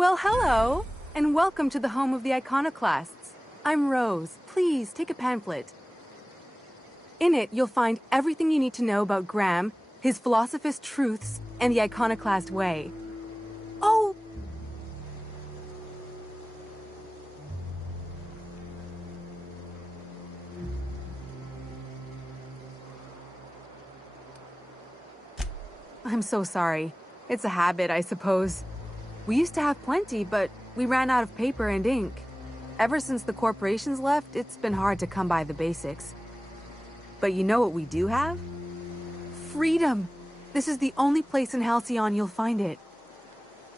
Well, hello, and welcome to the home of the iconoclasts. I'm Rose. Please take a pamphlet. In it, you'll find everything you need to know about Graham, his philosophist truths, and the iconoclast way. Oh! I'm so sorry. It's a habit, I suppose. We used to have plenty, but we ran out of paper and ink. Ever since the corporations left, it's been hard to come by the basics. But you know what we do have? Freedom! This is the only place in Halcyon you'll find it.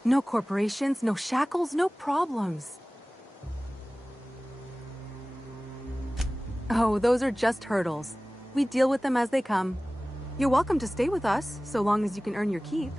No corporations, no shackles, no problems. Oh, those are just hurdles. We deal with them as they come. You're welcome to stay with us, so long as you can earn your keep.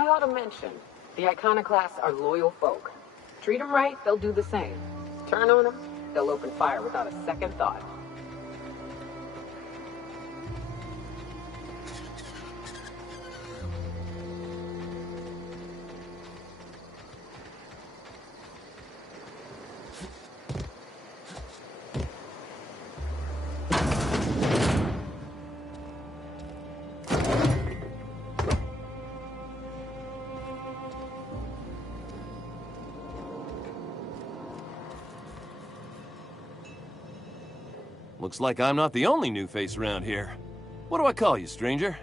I ought to mention, the iconoclasts are loyal folk. Treat them right, they'll do the same. Turn on them, they'll open fire without a second thought. Looks like I'm not the only new face around here. What do I call you, stranger?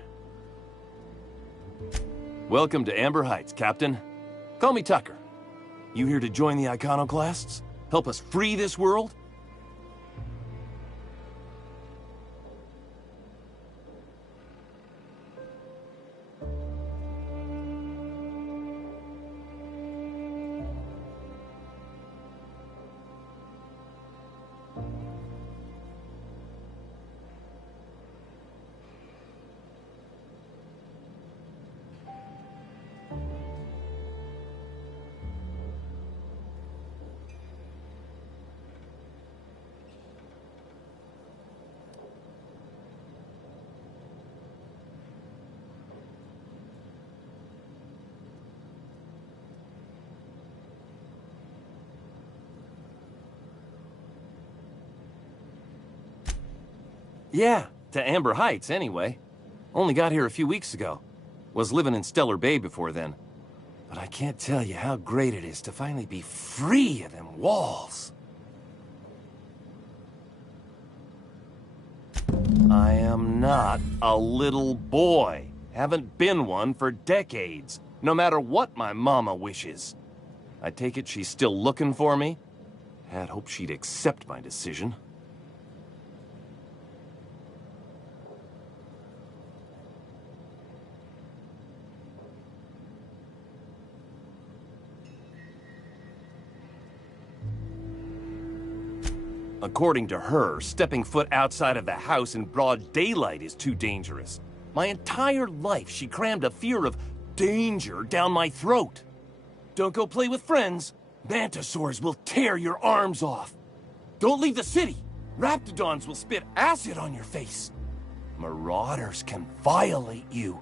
Welcome to Amber Heights, Captain. Call me Tucker. You here to join the iconoclasts? Help us free this world? Yeah, to Amber Heights, anyway. Only got here a few weeks ago. Was living in Stellar Bay before then. But I can't tell you how great it is to finally be free of them walls. I am not a little boy. Haven't been one for decades, no matter what my mama wishes. I take it she's still looking for me? Had hoped she'd accept my decision. According to her, stepping foot outside of the house in broad daylight is too dangerous. My entire life, she crammed a fear of danger down my throat. Don't go play with friends. Mantisaurs will tear your arms off. Don't leave the city. Raptidons will spit acid on your face. Marauders can violate you.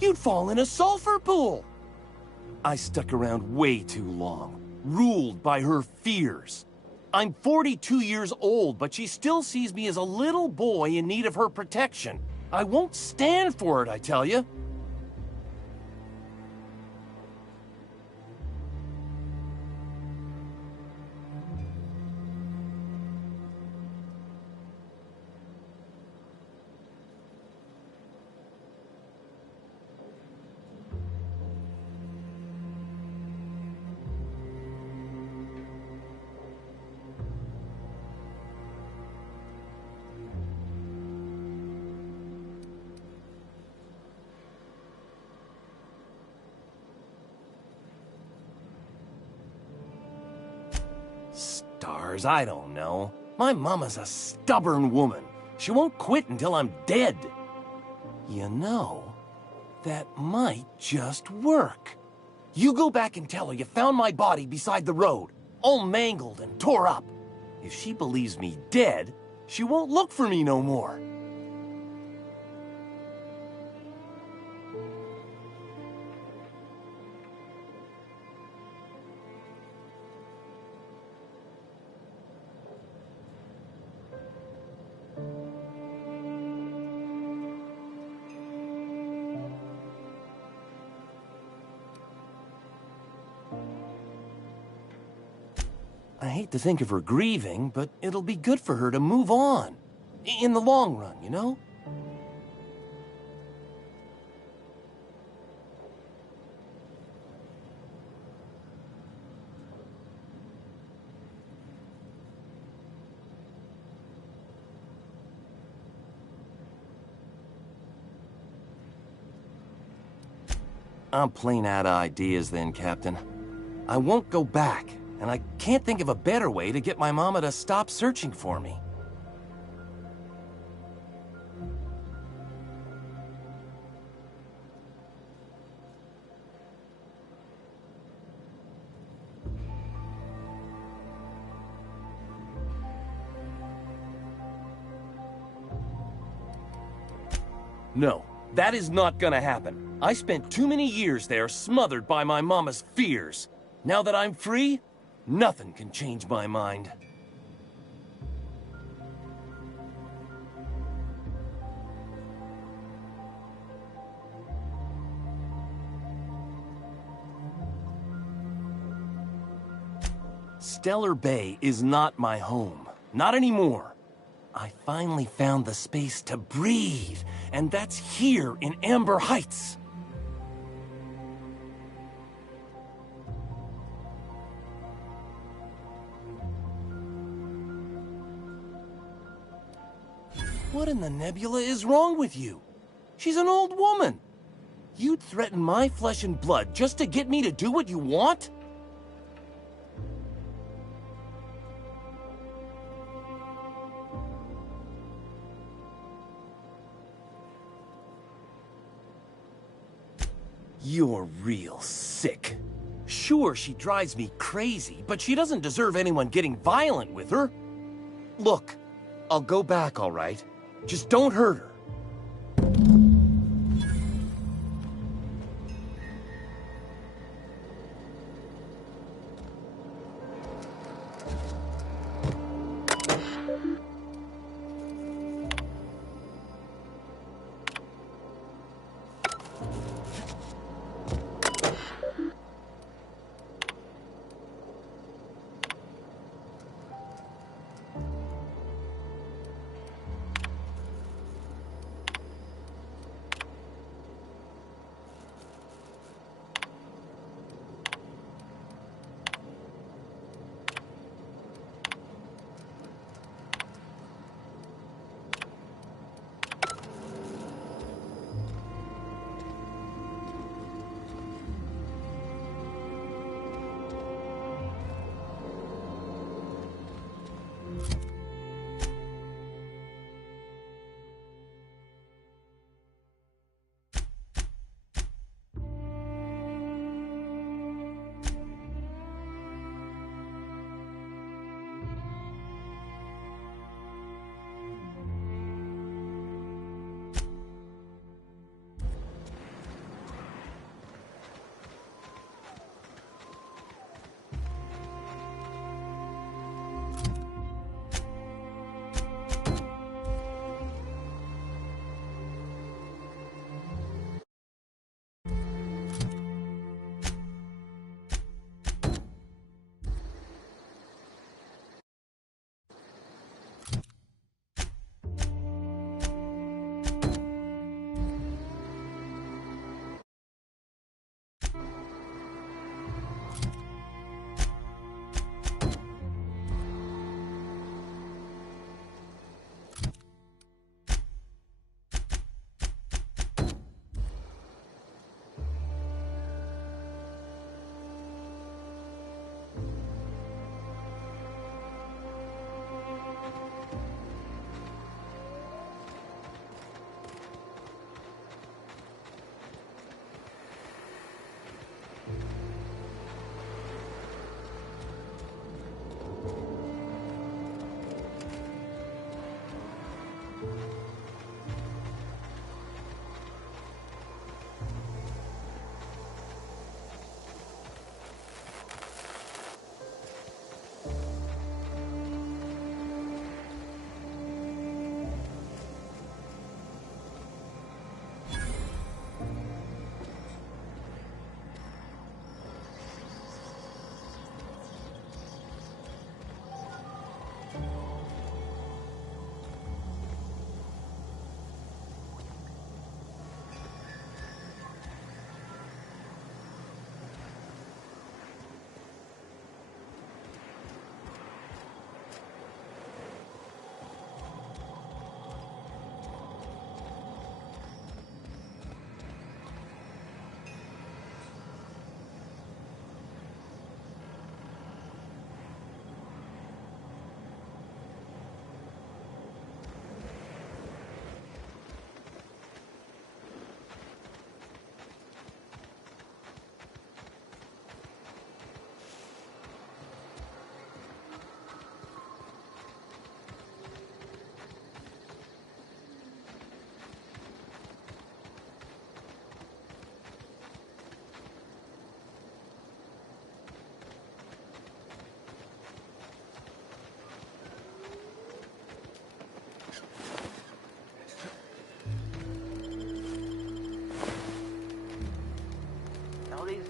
You'd fall in a sulfur pool. I stuck around way too long, ruled by her fears. I'm 42 years old, but she still sees me as a little boy in need of her protection. I won't stand for it, I tell you. Stars, I don't know. My mama's a stubborn woman. She won't quit until I'm dead. You know, that might just work. You go back and tell her you found my body beside the road, all mangled and tore up. If she believes me dead, she won't look for me no more. I hate to think of her grieving, but it'll be good for her to move on. In the long run, you know? I'm plain out of ideas then, Captain. I won't go back. And I can't think of a better way to get my mama to stop searching for me. No, that is not gonna happen. I spent too many years there smothered by my mama's fears. Now that I'm free, nothing can change my mind. Stellar Bay is not my home. Not anymore. I finally found the space to breathe, and that's here in Amber Heights. What in the nebula is wrong with you? She's an old woman. You'd threaten my flesh and blood just to get me to do what you want? You're real sick. Sure, she drives me crazy, but she doesn't deserve anyone getting violent with her. Look, I'll go back, all right? Just don't hurt her.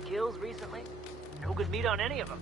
kills recently? No good meat on any of them.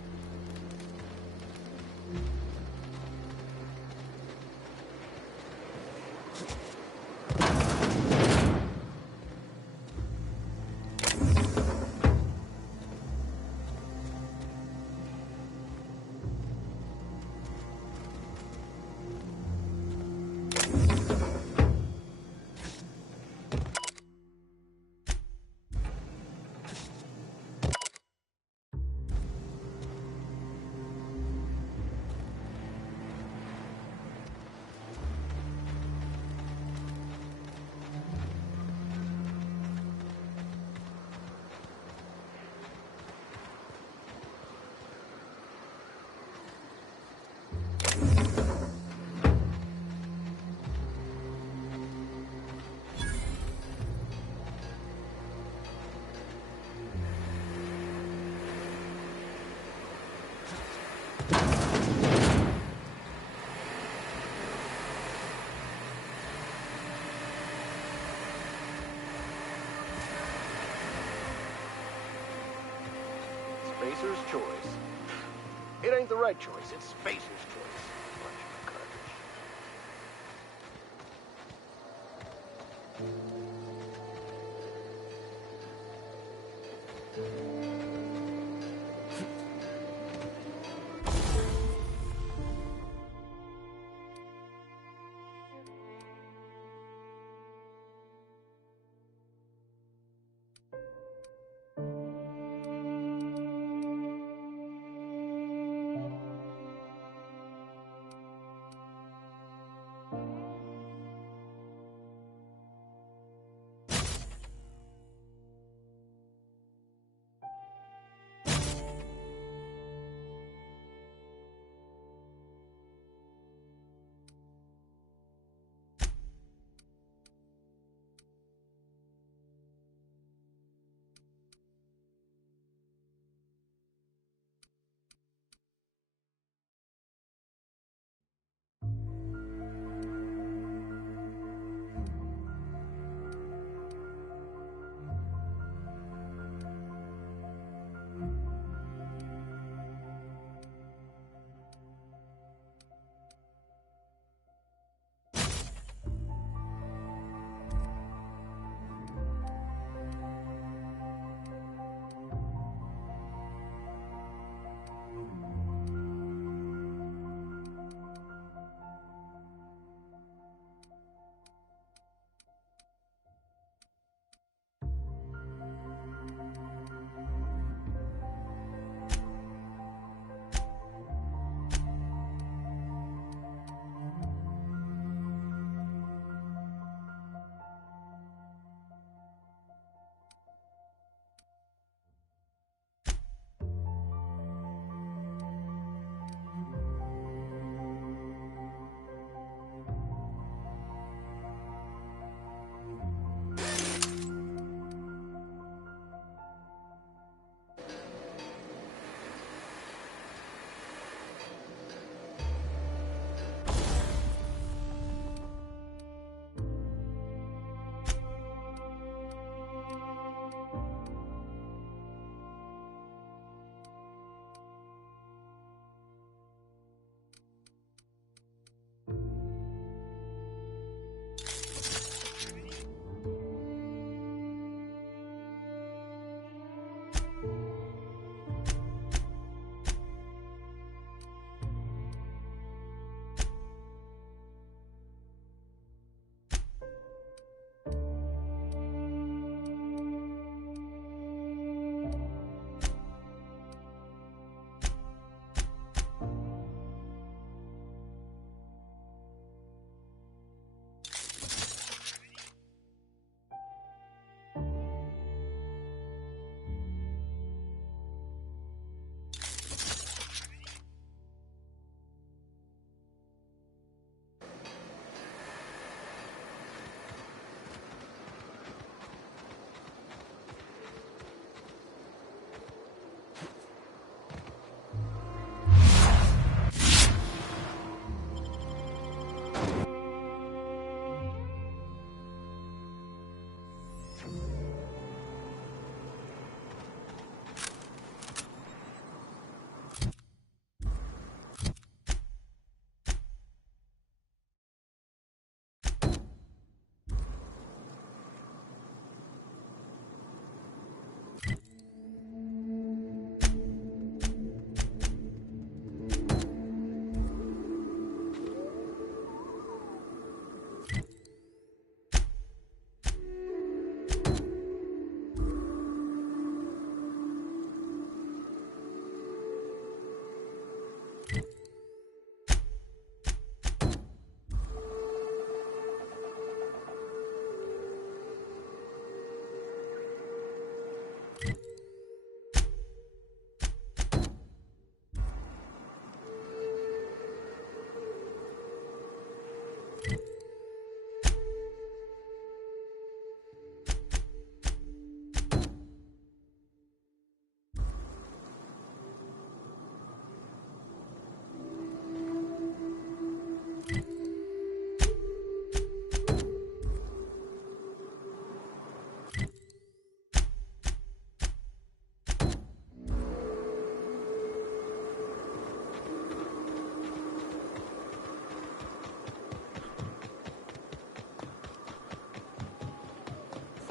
Spacer's choice. It ain't the right choice, it's Spacer's choice. Bunch of cartridge.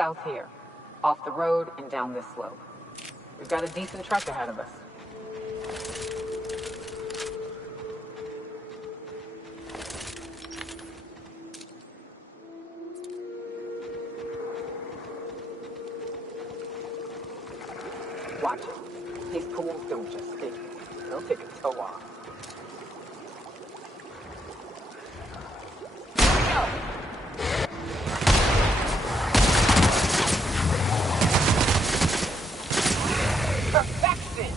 south here. Off the road and down this slope. We've got a decent trek ahead of us. Watch it. These pools don't just stick. They'll take a toe off. Perfection!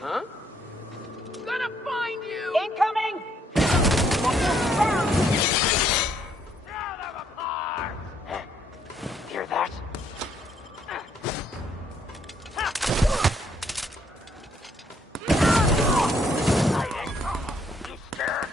Huh? Gonna find you! Incoming! Out of a par! Hear that? You scared?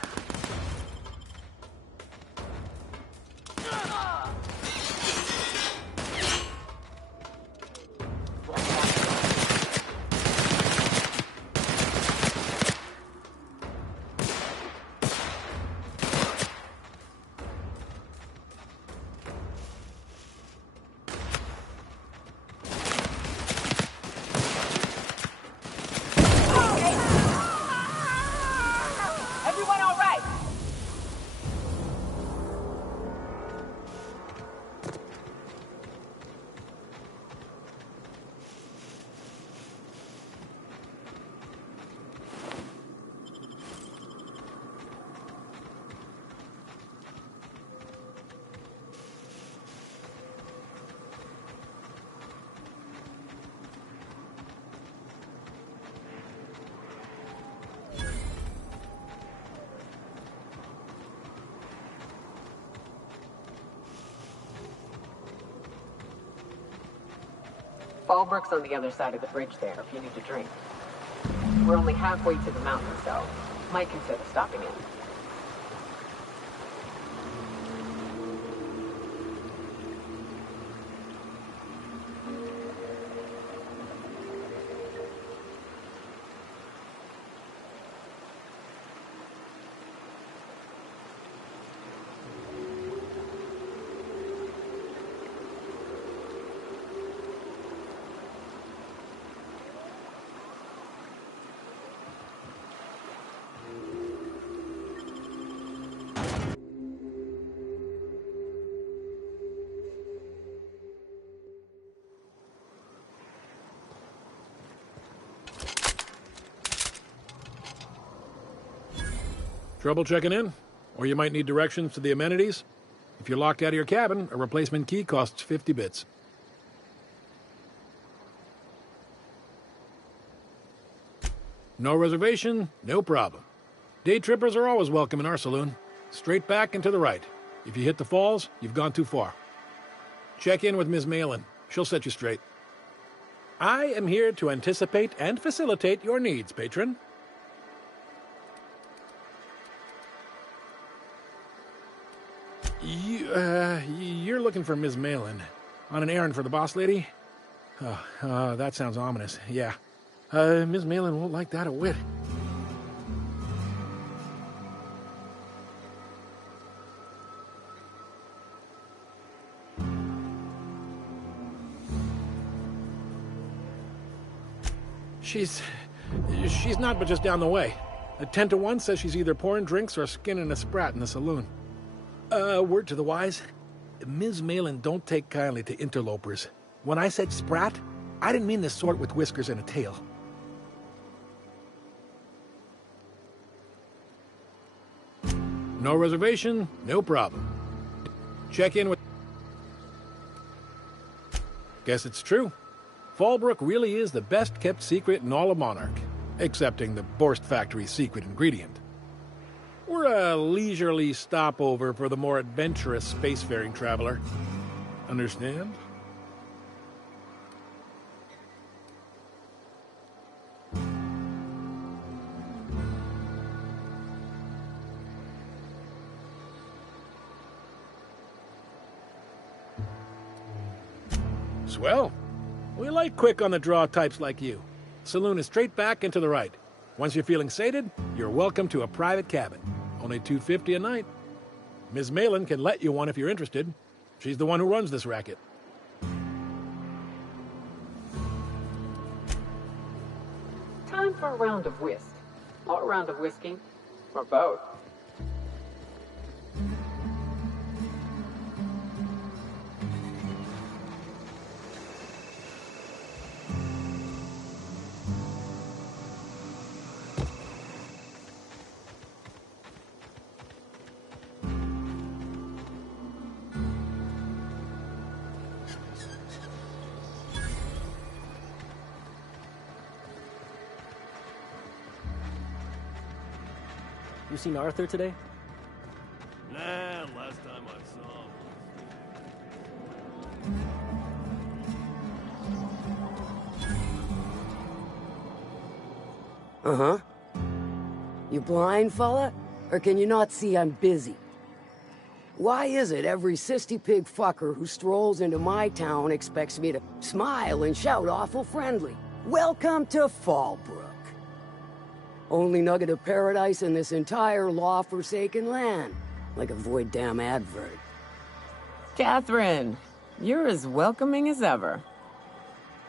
Everyone all right? Fallbrook's on the other side of the bridge there if you need a drink. We're only halfway to the mountain, so might consider stopping in. Trouble checking in? Or you might need directions to the amenities? If you're locked out of your cabin, a replacement key costs 50 bits. No reservation, no problem. Day trippers are always welcome in our saloon. Straight back and to the right. If you hit the falls, you've gone too far. Check in with Ms. Malin. She'll set you straight. I am here to anticipate and facilitate your needs, patron. You're looking for Ms. Malin. On an errand for the boss lady? Oh, that sounds ominous. Yeah. Ms. Malin won't like that a whit. She's not but just down the way. 10 to 1 says she's either pouring drinks or skinning a sprat in the saloon. Word to the wise, Ms. Malin don't take kindly to interlopers. When I said sprat, I didn't mean the sort with whiskers and a tail. No reservation, no problem. Check in with... Guess it's true. Fallbrook really is the best-kept secret in all of Monarch, excepting the Borst Factory's secret ingredient. We're a leisurely stopover for the more adventurous spacefaring traveler. Understand? Swell. We like quick-on-the-draw types like you. Saloon is straight back and to the right. Once you're feeling sated, you're welcome to a private cabin. Only $250 a night. Ms. Malin can let you one if you're interested. She's the one who runs this racket. Time for a round of whist. Or a round of whiskey. Or both. You seen Arthur today? Nah, last time I saw him. Uh-huh. You blind, fella? Or can you not see I'm busy? Why is it every sissy pig fucker who strolls into my town expects me to smile and shout awful friendly? Welcome to Fallbrook. Only nugget of paradise in this entire law-forsaken land. Like a void damn advert. Catherine, you're as welcoming as ever.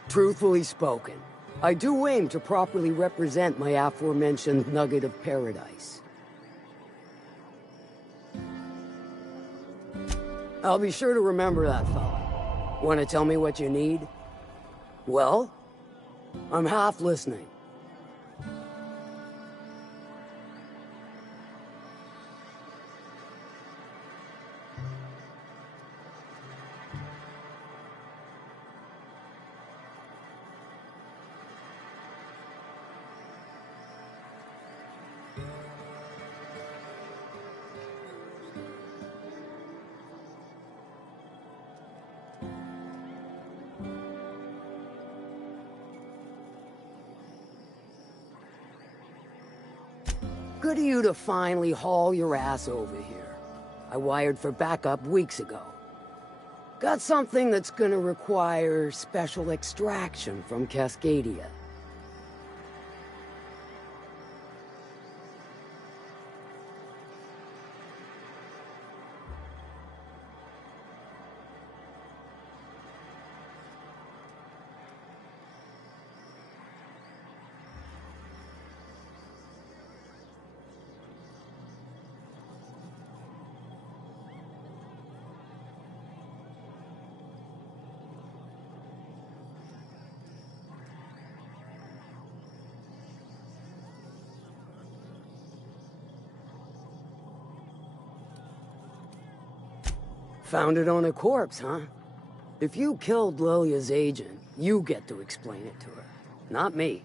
Truthfully spoken, I do aim to properly represent my aforementioned nugget of paradise. I'll be sure to remember that, fella. Want to tell me what you need? Well, I'm half listening. Good of you to finally haul your ass over here. I wired for backup weeks ago. Got something that's gonna require special extraction from Cascadia. Found it on a corpse, huh? If you killed Lilia's agent, you get to explain it to her, not me.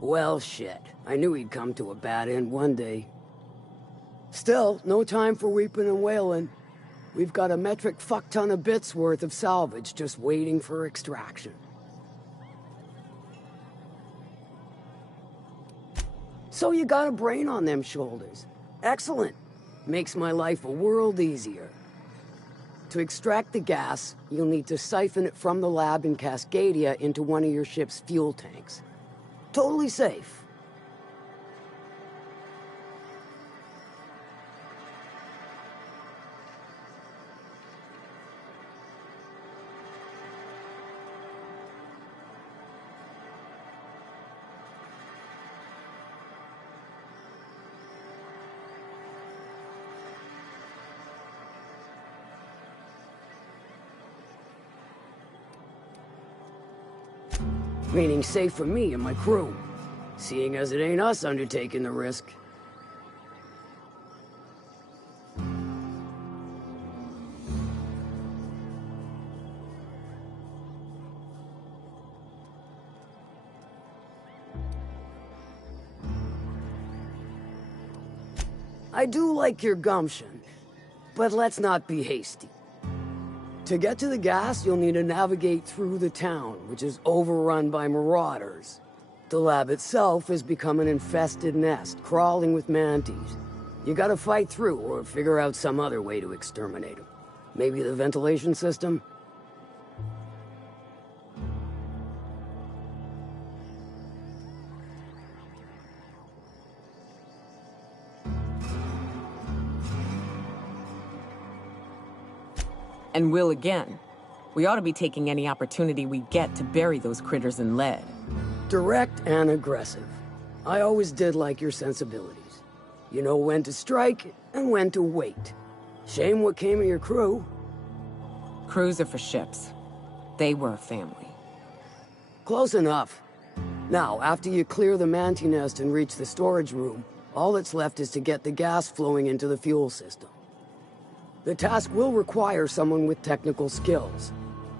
Well, shit. I knew he'd come to a bad end one day. Still, no time for weeping and wailing. We've got a metric fuck-ton of bits worth of salvage just waiting for extraction. So you got a brain on them shoulders. Excellent. Makes my life a world easier. To extract the gas, you'll need to siphon it from the lab in Cascadia into one of your ship's fuel tanks. Totally safe. Meaning safe for me and my crew, seeing as it ain't us undertaking the risk. I do like your gumption, but let's not be hasty. To get to the gas, you'll need to navigate through the town, which is overrun by marauders. The lab itself has become an infested nest, crawling with mantis. You gotta fight through, or figure out some other way to exterminate them. Maybe the ventilation system? And will again. We ought to be taking any opportunity we get to bury those critters in lead. Direct and aggressive. I always did like your sensibilities. You know when to strike and when to wait. Shame what came of your crew. Crews are for ships. They were a family. Close enough. Now, after you clear the manti nest and reach the storage room, all that's left is to get the gas flowing into the fuel system. The task will require someone with technical skills.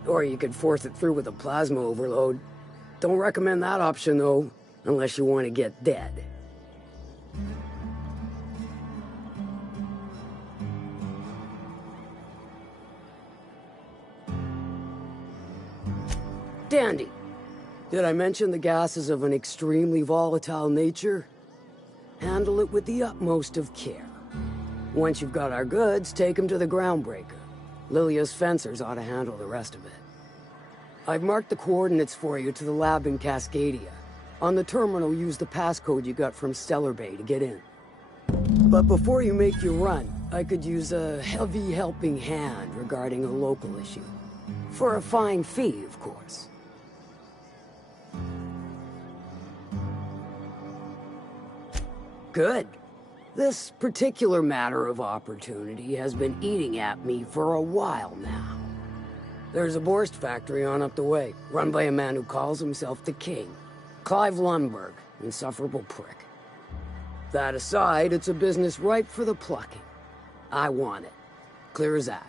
Or you could force it through with a plasma overload. Don't recommend that option, though, unless you want to get dead. Dandy. Did I mention the gas is of an extremely volatile nature? Handle it with the utmost of care. Once you've got our goods, take them to the groundbreaker. Lilia's fencers ought to handle the rest of it. I've marked the coordinates for you to the lab in Cascadia. On the terminal, use the passcode you got from Stellar Bay to get in. But before you make your run, I could use a heavy helping hand regarding a local issue. For a fine fee, of course. Good. This particular matter of opportunity has been eating at me for a while now. There's a Borst factory on up the way, run by a man who calls himself the King. Clive Lundberg, insufferable prick. That aside, it's a business ripe for the plucking. I want it. Clear as that.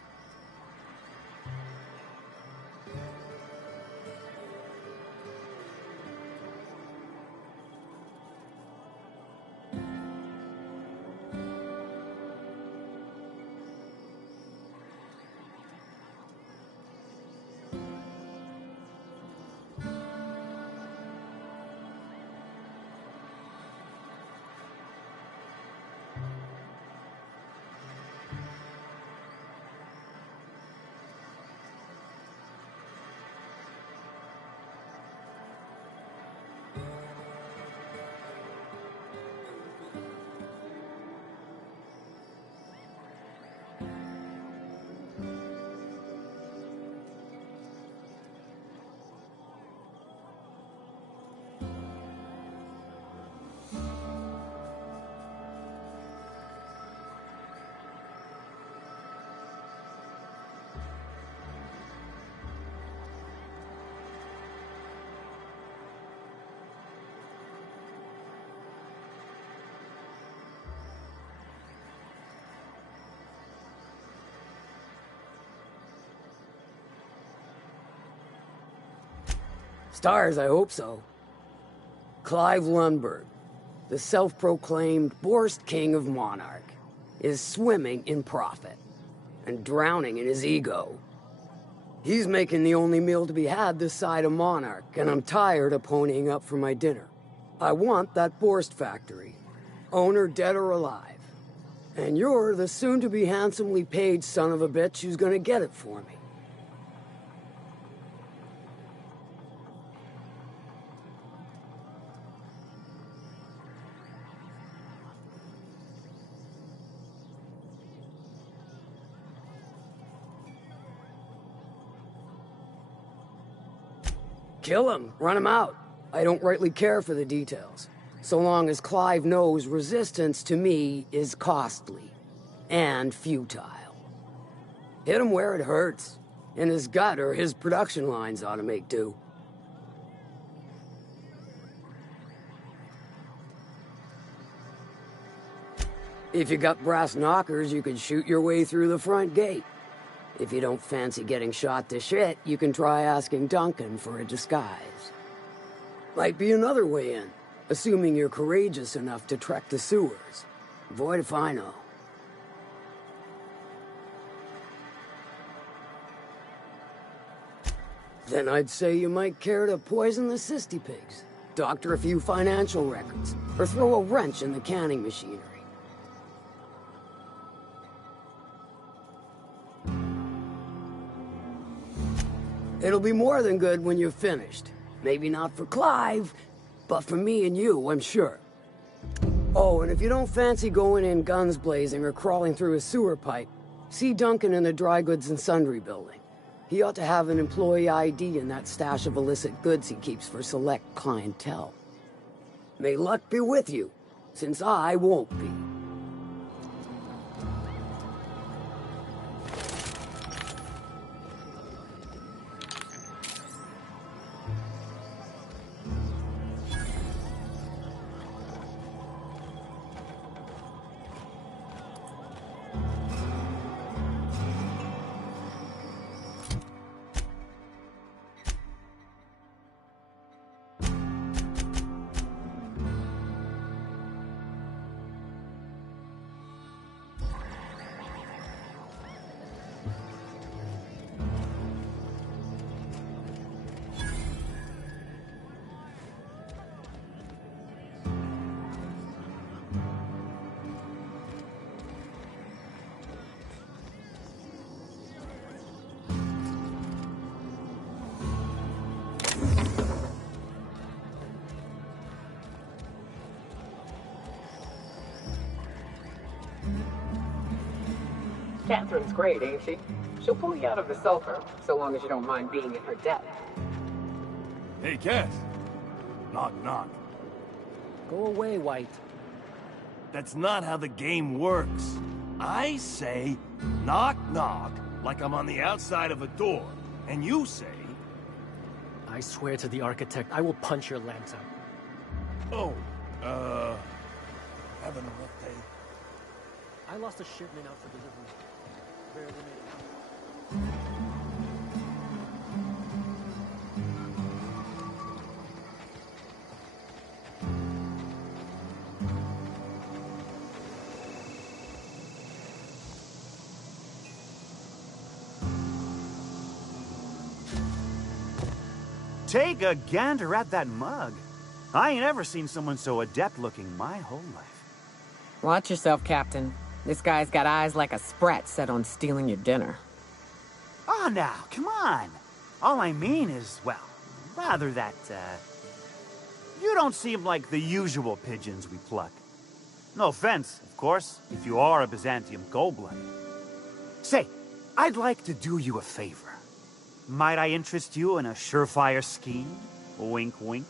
Stars, I hope so. Clive Lundberg, the self-proclaimed Borst King of Monarch, is swimming in profit and drowning in his ego. He's making the only meal to be had this side of Monarch, and I'm tired of ponying up for my dinner. I want that Borst factory, owner dead or alive. And you're the soon-to-be handsomely paid son of a bitch who's gonna get it for me. Kill him, run him out. I don't rightly care for the details. So long as Clive knows resistance to me is costly and futile. Hit him where it hurts. In his gut, or his production lines ought to make do. If you got brass knockers, you could shoot your way through the front gate. If you don't fancy getting shot to shit, you can try asking Duncan for a disguise. Might be another way in, assuming you're courageous enough to trek the sewers. Void if I know. Then I'd say you might care to poison the cysty pigs, doctor a few financial records, or throw a wrench in the canning machinery. It'll be more than good when you're finished. Maybe not for Clive, but for me and you, I'm sure. Oh, and if you don't fancy going in guns blazing or crawling through a sewer pipe, see Duncan in the dry goods and sundry building. He ought to have an employee ID in that stash of illicit goods he keeps for select clientele. May luck be with you, since I won't be. Catherine's great, ain't she? She'll pull you out of the sulfur, so long as you don't mind being in her debt. Hey, Cass. Knock, knock. Go away, White. That's not how the game works. I say, knock, knock, like I'm on the outside of a door. And you say... I swear to the architect, I will punch your lamps out. Oh, having a rough day. I lost a shipment out for delivery. Barely made it out. Take a gander at that mug. I ain't ever seen someone so adept-looking my whole life. Watch yourself, Captain. This guy's got eyes like a sprat set on stealing your dinner. Oh, now, come on. All I mean is, well, rather that, you don't seem like the usual pigeons we pluck. No offense, of course, if you are a Byzantium gold-blood. Say, I'd like to do you a favor. Might I interest you in a surefire scheme? Wink, wink.